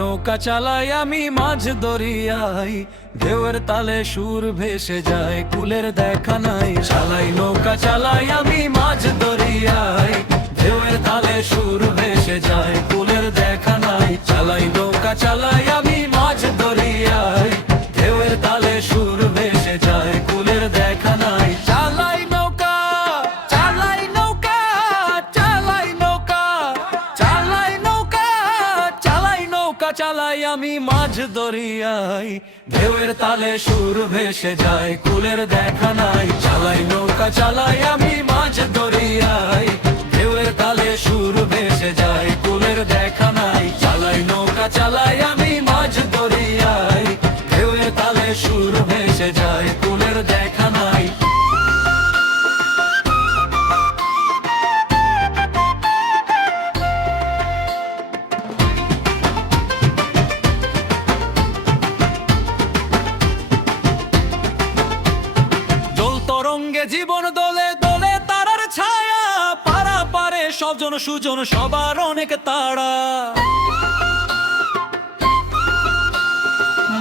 নৌকা চালাই আমি মাঝ দরিয়ায়, ঢেউয়ের তালে সুর ভেসে যায়, কুলের দেখা নাই। চালাই নৌকা চালাই আমি মাঝ দরিয়ায়, ঢেউয়ের তালে সুর ভেসে যায়, কুলের দেখা নাই। চালাই নৌকা চালাই আমি মাঝ দরিয়ায়, ঢেউয়ের তালে সুর ভেসে যায়, কুলের দেখা নাই। চালাই নৌকা চালাই নৌকা চালাই নৌকা চালাই নৌকা চালাই নৌকা চালাই আমি মাঝ দরিয়ায়, ঢেউয়ের তালে সুর ভেসে যায়, কুলের দেখা নাই। চালাই নৌকা চালাই আমি মাঝ দরিয়ায়, ঢেউয়ের তালে সুর ভেসে যায়, কুলের দেখা নাই। চালাই নৌকা চালাই আমি মাঝ দরিয়ায়, ঢেউয়ের তালে সুর ভেসে যায়, কুলের দেখা নাই। তরঙ্গে জীবন দোলে দোলে তারার ছায়া, পারা পারে সজন সুজন সবার অনেক তারা।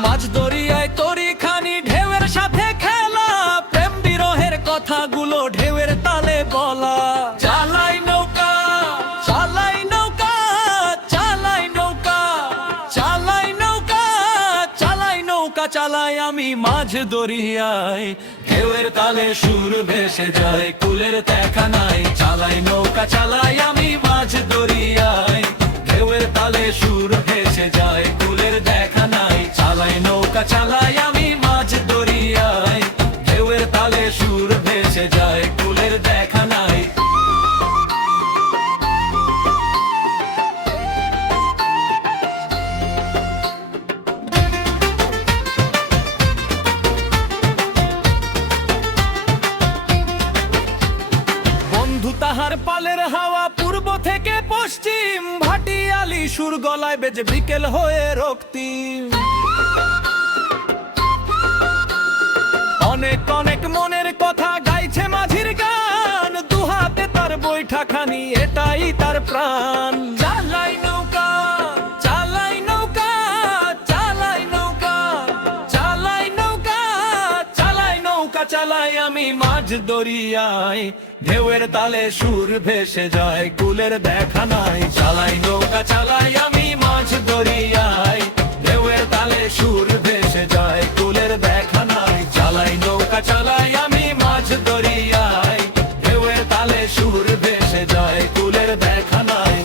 মাঝ দরিয়ায় তরি খানি ঢেউয়ের সাথে খেলা, প্রেম বিরহের কথাগুলো ঢেউয়ের তালে বলা। চালাই নৌকা চালাই নৌকা চালাই নৌকা চালাই নৌকা চালাই নৌকা চালাই আমি মাঝ দরিয়ায়, ঢেউয়ের তালে সুর ভেসে যায়, কুলের দেখা নাই। চালাই নৌকা চালাই আমি মাঝ দরিয়ায়, ঢেউয়ের তালে সুর ভেসে যায়, কুলের দেখা নাই। চালাই নৌকা চালাই আমি মাঝ দরিয়ায়, ঢেউয়ের তালে সুর ভেসে যায়, কুলের দেখা নাই। তাহার পালের হাওয়া পূর্ব থেকে পশ্চিম, ভাটিয়ালি সুর গলায় বেজে বিকেল হয়ে রক্তিম। অনেক অনেক মনের কথা গাইছে মাঝির গান, দুহাতে তার বৈঠা খানি এটাই তার প্রাণ। চালাই নৌকা চালাই নৌকা চালাই নৌকা চালাই নৌকা চালাই নৌকা চালাই আমি মাঝ দরিয়ায়, ঢেউয়ের তালে সুর ভেসে যায়, কুলের দেখা নাই। চালাই নৌকা চালাই আমি মাঝ দরিয়ায়, ঢেউয়ের তালে সুর ভেসে যায়, কুলের দেখা নাই। চালাই নৌকা চালাই আমি মাঝ দরিয়ায়, ঢেউয়ের তালে সুর ভেসে যায়, কুলের দেখা নাই।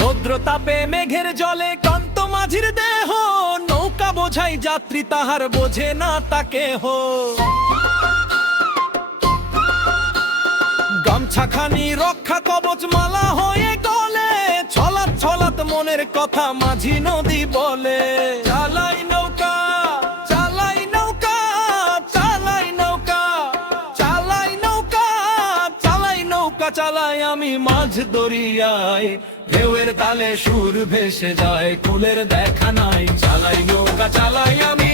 রৌদ্র তাপে মেঘের জলে ক্লান্ত মাঝির দেহ, নৌকা বোঝাই যাত্রী তাহার বোঝে না তাকে হো। গামছাখানি রক্ষা কবচ মালা হয়ে গলে, ছলাৎ ছলাৎ মনের কথা মাঝি নদী বলে। চালাই নৌকা চালাই নৌকা চালাই নৌকা চালাই নৌকা চালাই নৌকা চালাই আমি মাঝ দরিয়ায়, ঢেউয়ের তালে সুর ভেসে যায়, কুলের দেখা নাই। চালাই নৌকা চালাই আমি